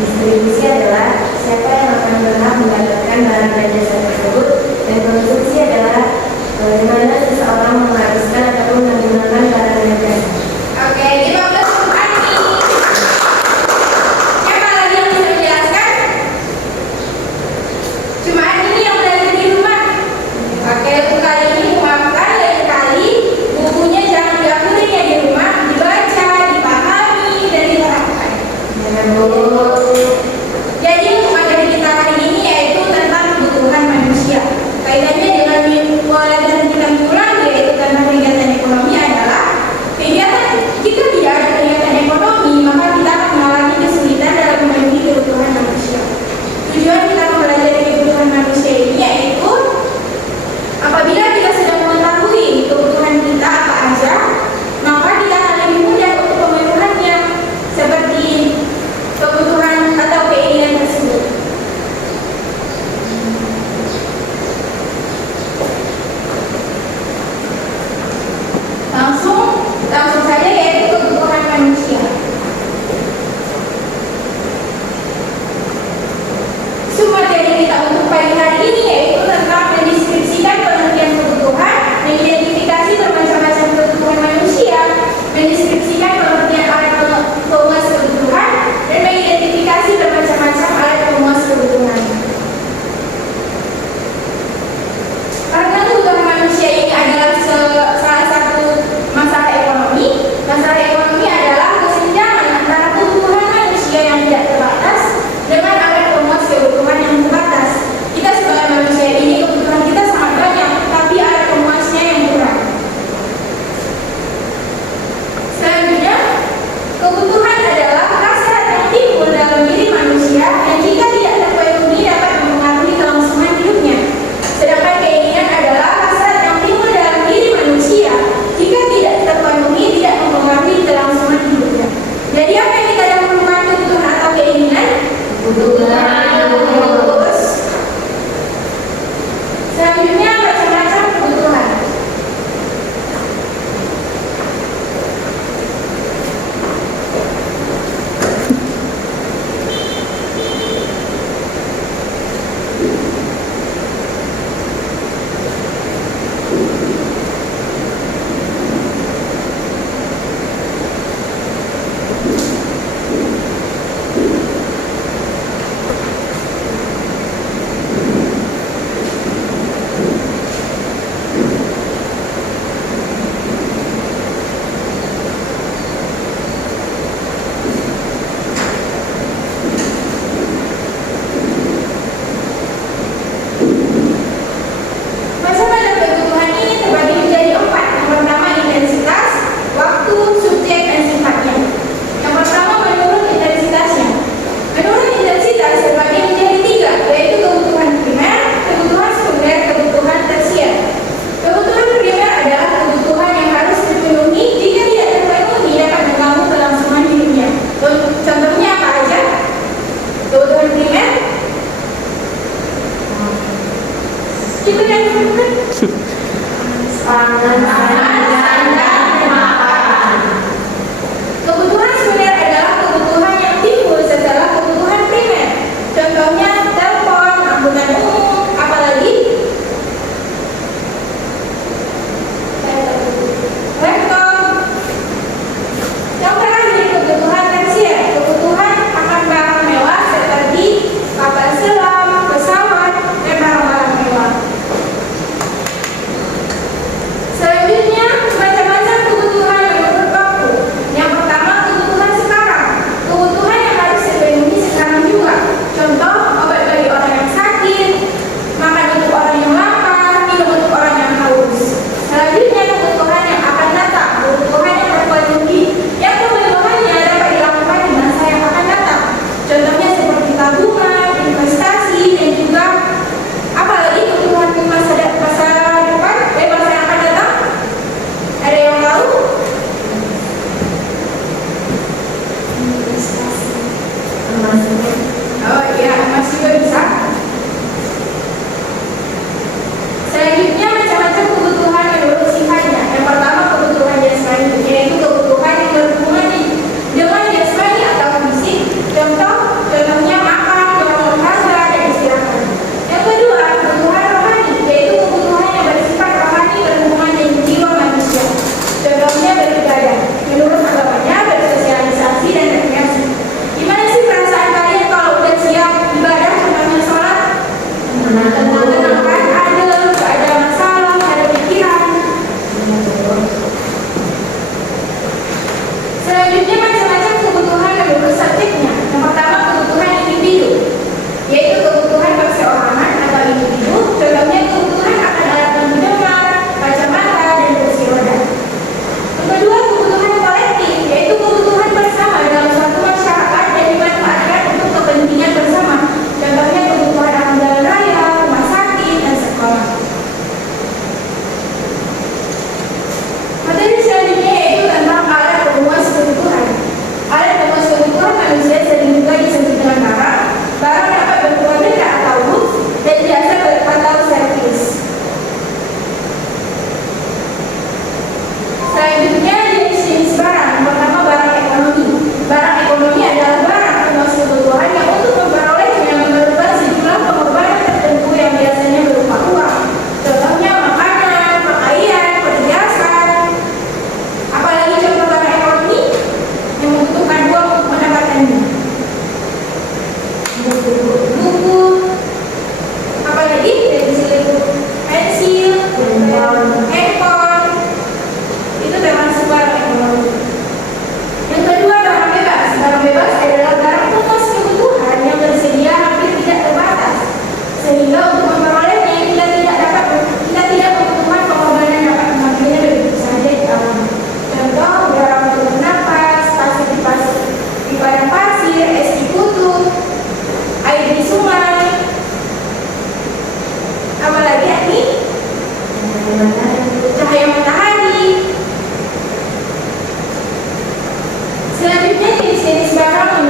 Distribusi adalah siapa yang akan berhak mendapatkan barang dan jasa tersebut, dan konsumsi adalah bagaimana seseorang menghabiskan ataupun menggunakan barang dan jasa. Oke, kita udah selesai nih. Siapa lagi yang bisa menjelaskan? Cuma ini yang belajar di rumah. Oke, untuk kali ini maafkan lain kali bukunya jangan diakurin ya di rumah, dibaca, dipahami, dan diterapkan. Jangan bohong. Jadi untuk materi kita kali ini yaitu tentang kebutuhan manusia. Kaitannya dengan pelajaran kita kurang yaitu tentang kegiatan ekonomi adalah kegiatan jika tidak ada kegiatan ekonomi maka kita akan mengalami kesulitan dalam memenuhi kebutuhan manusia. Tujuan kita mempelajari kebutuhan manusia ini yaitu apabila kita sudah mengetahui kebutuhan kita apa aja, maka kita akan lebih mudah untuk memenuhinya seperti kebutuhan atau keinginan tersebut. Langsung saja yaitu kebutuhan manusia. Sumber dari kita untuk pagi hari ini yaitu tentang mendeskripsikan pengertian kebutuhan, mengidentifikasi bermacam-macam kebutuhan manusia, mendeskripsikan pengertian alat pemuas kebutuhan, dan mengidentifikasi bermacam-macam alat pemuas kebutuhan. Karena kebutuhan manusia ini adalah salah satu masalah ekonomi. Masalah ekonomi adalah kesenjangan antara kebutuhan manusia yang tidak terbatas dengan alat pemuas kebutuhan yang terbatas. Kita sebagai manusia ini kebutuhan kita sangat banyak, tapi alat pemuasnya yang kurang. Selanjutnya, kebutuhan adalah hasrat yang timbul dalam diri manusia yang jika tidak terpenuhi dapat mempengaruhi kelangsungan hidupnya. Sedangkan keinginan adalah hasrat yang timbul dalam diri manusia jika tidak terpenuhi tidak mempengaruhi kelangsungan hidupnya. Jadi apa yang kita dapat merupakan kebutuhan atau keinginan? Kebutuhan. Selanjutnya macam-macam kebutuhan. 1.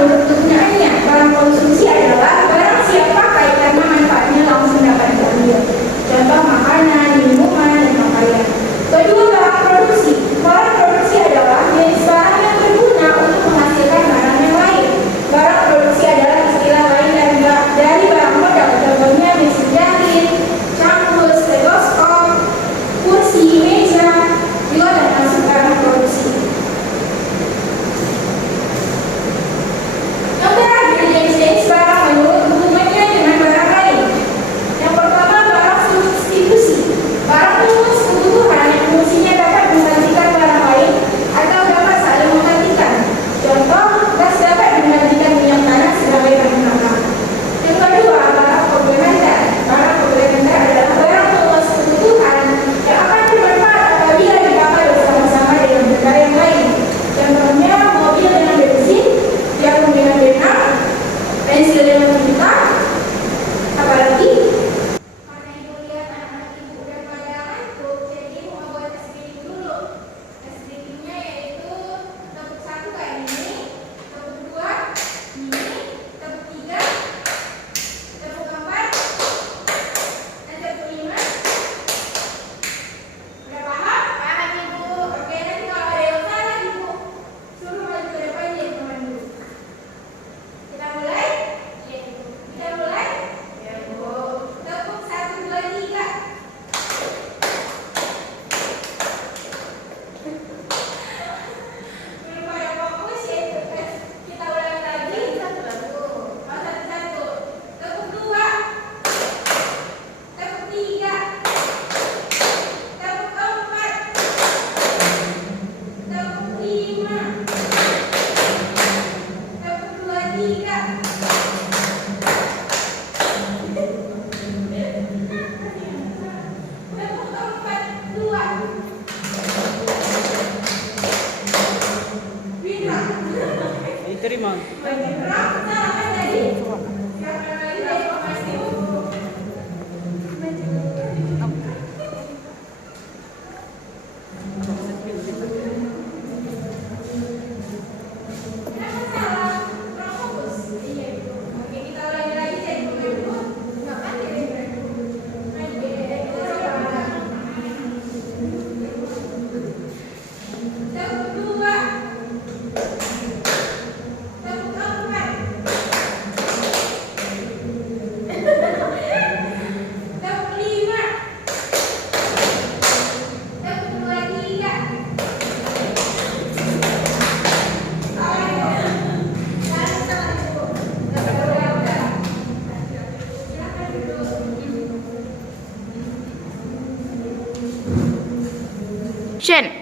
menurut kegunaannya. Barang konsumsi adalah barang siap pakai karena manfaatnya langsung dapat diambil. Contoh makanan, minuman, dan pakaian. Kedua, barang produksi. Barang produksi adalah jenis barang yang berguna untuk menghasilkan barang yang lain. Barang produksi adalah istilah lain dari barang modal. Contohnya mesin jahit, cangkul, stetoskop, kursi, meja, juga termasuk barang produksi. Yang terakhir, jenis barang menurut hubungannya dengan barang lain. Yang pertama, barang substitusi. Barang penulis kebutuhan yang fungsinya dapat menggantikan barang lain atau dapat saling menggantikan. Contoh, gas dapat menggantikan minyak tanah sebagai bahan bakar. Yang kedua, barang komplementer. Barang komplementer adalah barang penulis kebutuhan yang akan bermanfaat apabila dipakai bersama-sama dengan benda yang lain. Contohnya, mobil dengan bensin, jarum dengan benang, pensil dengan tinta, apalagi. Karena ibu lihat anak-anak ibu udah pada ngantuk, jadi ibu mau buat tes reading dulu. Tes readingnya yaitu tepuk 1 kayak ini, tepuk 2 ini, tepuk 3, tepuk 4, dan tepuk 5. Udah paham? Paham ibu. Oke, nanti kalau ada yang salah ibu suruh maju ke depan jadi teman dulu. Kita mulai? Iya ibu. Kita mulai? Ya ibu. Tepuk 1, 2, 3. Belum pada fokus ya itu tes. Kita ulangi lagi. Satu-satu. Oh, satu-satu. Tepuk 2. Tepuk 3. Tepuk 4. Tepuk 5. Tepuk 2, 3. Tepuk 4, 2. Wira. Diterima. Wira, salah kan tadi? Siapa lagi dari informasi? Kenapa salah? Kurang fokus? Iya ibu. Oke, kita ulangi lagi ya ibu. Ngapain ya ibu? Tepuk 2. Tepuk 4. Tepuk 5. Tepuk 2, 3. Salah ibu. Salah ibu. Udah. Silakan duduk. Shen.